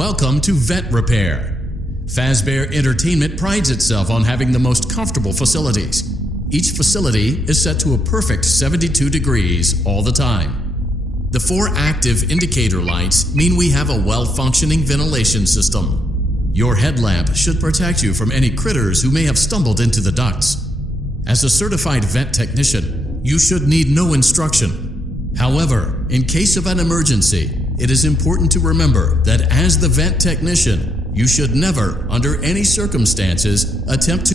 Welcome to Vent Repair. Fazbear Entertainment prides itself on having the most comfortable facilities. Each facility is set to a perfect 72 degrees all the time. The 4 active indicator lights mean we have a well-functioning ventilation system. Your headlamp should protect you from any critters who may have stumbled into the ducts. As a certified vent technician, you should need no instruction. However, in case of an emergency, it is important to remember that as the vent technician, you should never, under any circumstances, attempt to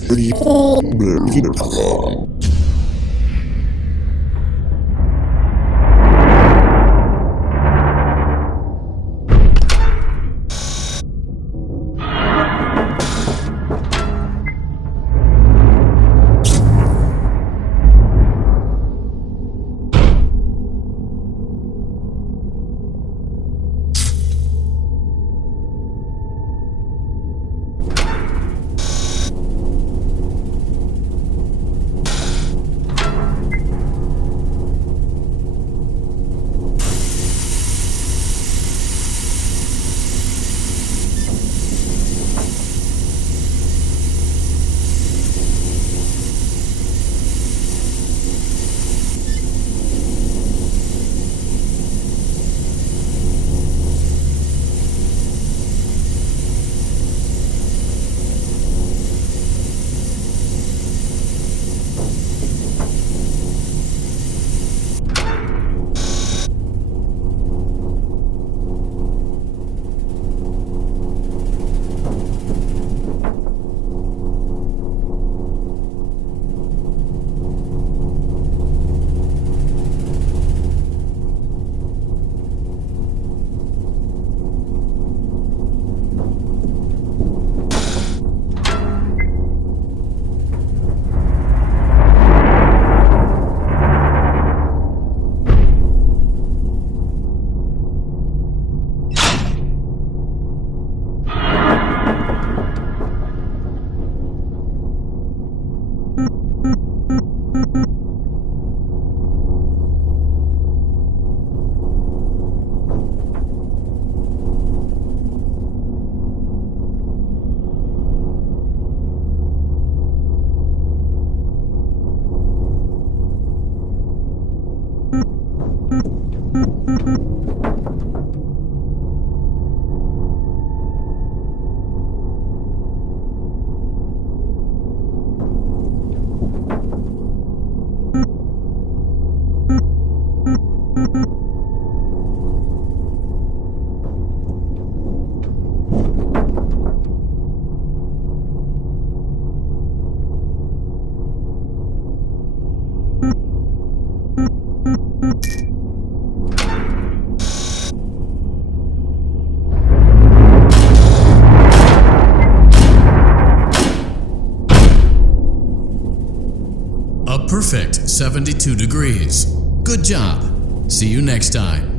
a perfect 72 degrees. Good job. See you next time.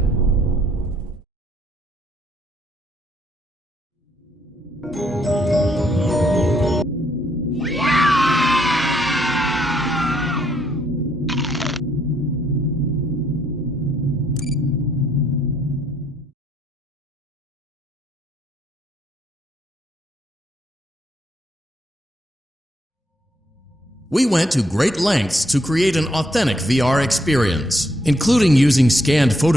We went to great lengths to create an authentic VR experience, including using scanned photographs